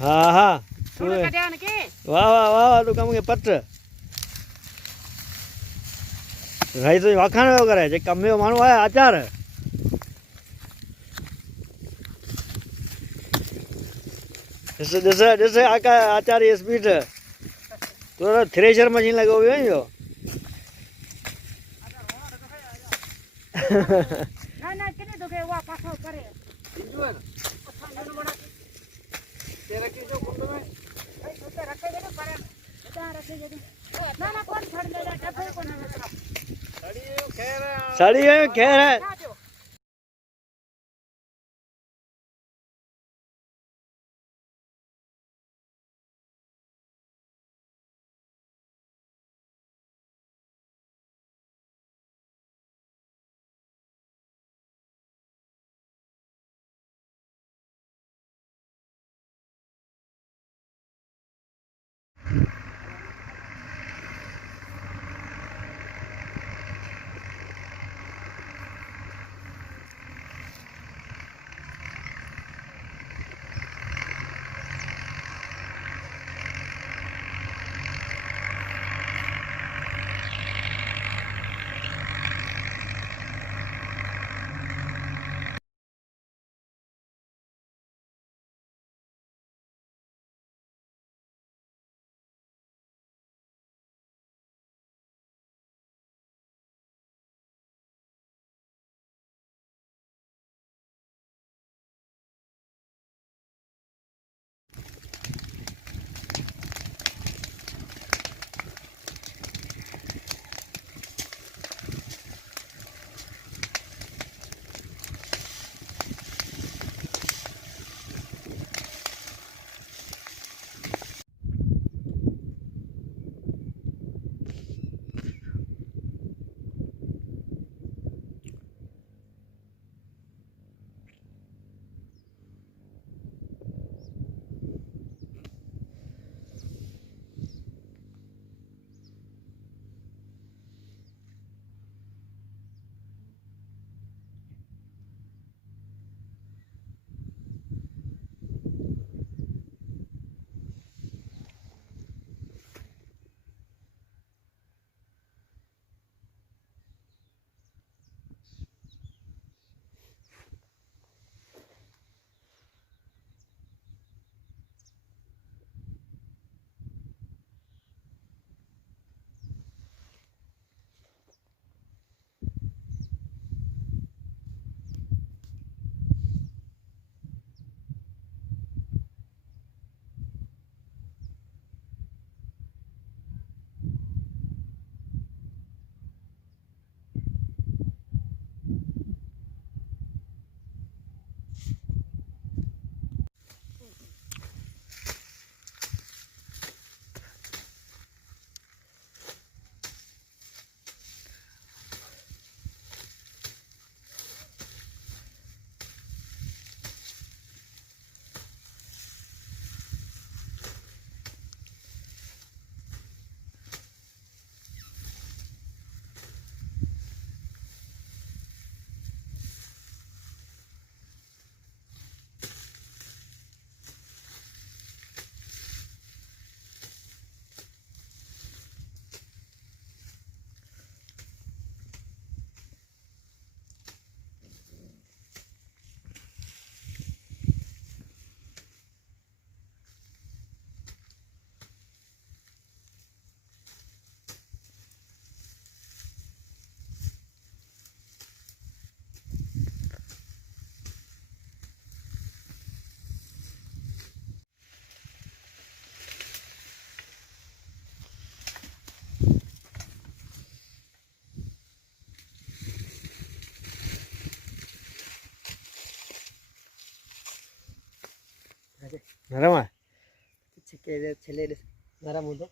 હા હા વાહ વાહ વાહ વાહ તું કામ કે પત્ર ભાઈ તો વખાણ એવો કરે જે કમે માણું હોય આચાર जैसे जैसे जैसे आका आचार्य स्पीड तो थ्रेशर मशीन लगा हुई है यो ना ना किने तो के वा पाछो करे इंजो है ना अच्छा न बना तेरा की जो कुंड में भाई तो रखे दे करे बता रखे दे ना ना कौन छड़ ले जा डब्बे को ना साड़ी है खैर है नरम है छेले नरम हो तो